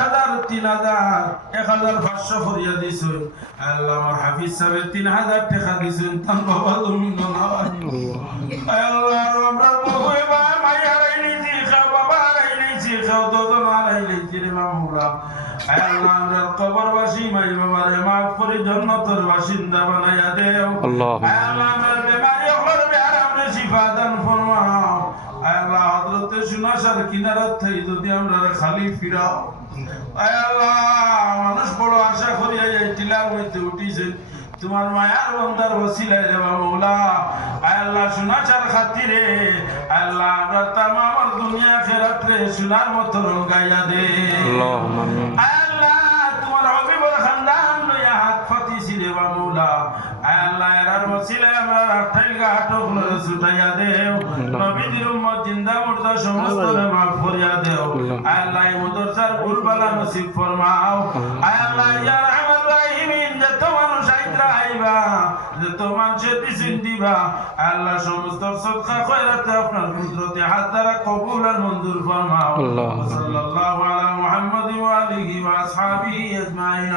2000 3000 1500 ফরিয়া দিছুন আল্লাহ আমার হাফিজ সাহেব 3000 টাকা দিছুন তান বাবা তুমি না আল্লাহ আমরা বউয়ে বা মাইয়া রাইনি খা বাবা রাইনি খাও দুজন রাইনি রে মাওলা আল্লাহ আমরা কবরবাসী মাই বাবারে মাফ করে জান্নাতের বাসিন্দা বানায়া দেও আল্লাহ আমরা বেমারি হলে আরামে শিফা দান ফরমাও আল্লাহ হযরতে সুনাসার কিনারত থেকে যদি আমরা খালি ফিরাও আল্লাহ মানুষ বড় আশা করি এই টিলার মধ্যে উঠিছে তোমার মায়ার বন্দার ওসিলায় রে মাওলা আল্লাহ সুনাসার খাতিরে আল্লাহ আমরা তামাম দুনিয়া আখিরাত রে সোনার মতো রঙাইয়া দে আল্লাহুম্মা আমিন আল্লাহ তোমার হাবিবের খানদান লইয়া হাত পাতিছি রে মাওলা আল্লাহ এর ওসিলায় আমরা আঠাইল ঘাটগুলো ছুটাইয়া দেও নবীর উম্মত জিন্দা মুর্দা সমস্ত রে মাফ করিয়া দেও আল্লাহ এই মদরসার কুরবালা নসিব ফরমাও আল্লাহ ইয়া রহমান রাহিমিন যত মানুষ আইত্রা আইবা যত মানুষের দিন দিবা আল্লাহ সমস্ত সদকা খয়রাত আপনার কুদরতে হাত দ্বারা কবুল আর মঞ্জুর ফরমাও সাল্লাল্লাহু আলা মুহাম্মাদি ওয়া আলিহি ওয়া আসহাবিহি আজমাইন।